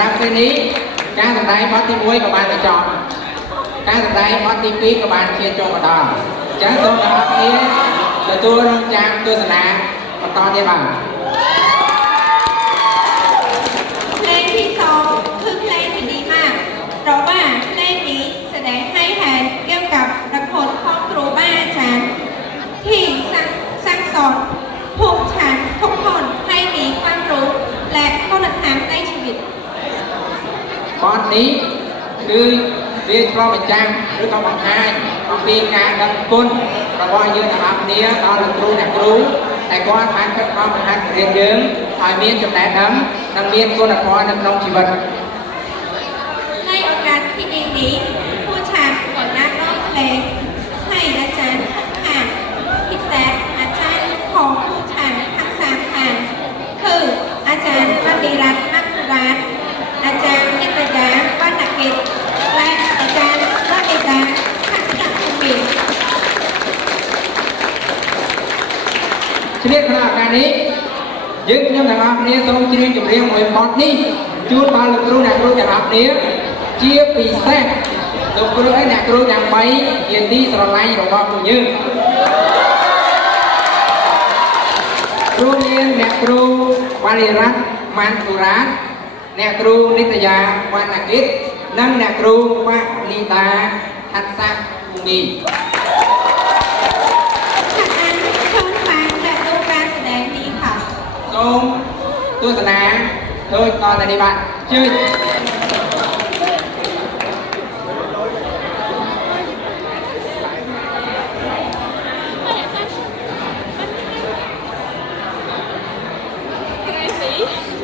รับคืนนี้การแสดงบอสที่มวยกับบ้านจะจอมการแสดงบอสที่ปีกับบ้านเชียร์โจมต่อจังตัวนะครับนี้ตัวรองจางตัวสนามต่อเนี่ยบ้างเพลงที่สองคือเพลงที่ดีมากเพราะว่าเพลงนี้แสดงให้เห็นเกี่ยวกับนักพจน์ของครูบาอาจารย์ที่สร้างสอนผูกฉันทุกคนให้มีความรู้และคุณธรรมในชีวิตตอนนี้คือเรียนพร้อมจังหรือต้องบังคับต้องปีการดังกุนเราว่ายืนนะครับนี้ตอนครูนักรู้แต่ก็ทางขึ้นมาบังคับเรียนยืนหอยเมียนจุดแดดน้ำนักเรียนกุนนักพรนักน้องชีวิตในโอกาสที่ดีนี้ผู้ชายก่อนนักร้องเพลงให้อาจารย์ทุกท่านพิเศษอาจารย์ของผู้ชายทั้งสามท่านคืออาจารย์วันิรัตน์นักรัตน์อาจารย์นิตยาวรรณกิจและอาจารย์วันิดาทักษะภูมิเฉลี่ยขนาดการนี้ยึดยังไงครับนี้ต้องเฉลี่ยจุดเรียงมวยปอดนี้จูดบาลูกรู้นักรู้จากนี้เจี๊ยบปีแท้ลูกรู้ไอ้นักรู้อย่างไปเย็นที่สระไลของพ่อผู้ยืนครูเรียนนักรู้วาริรัตน์มันตุรัตน์นักรู้นิตยาวรรณกิจนั่งนักรู้วานิตาทัศน์ภูมิจากนั้นเชิญฟังและดูการแสดงนี้ค่ะសូមទស្សនាដូចតទៅនេះបាទជឿGracie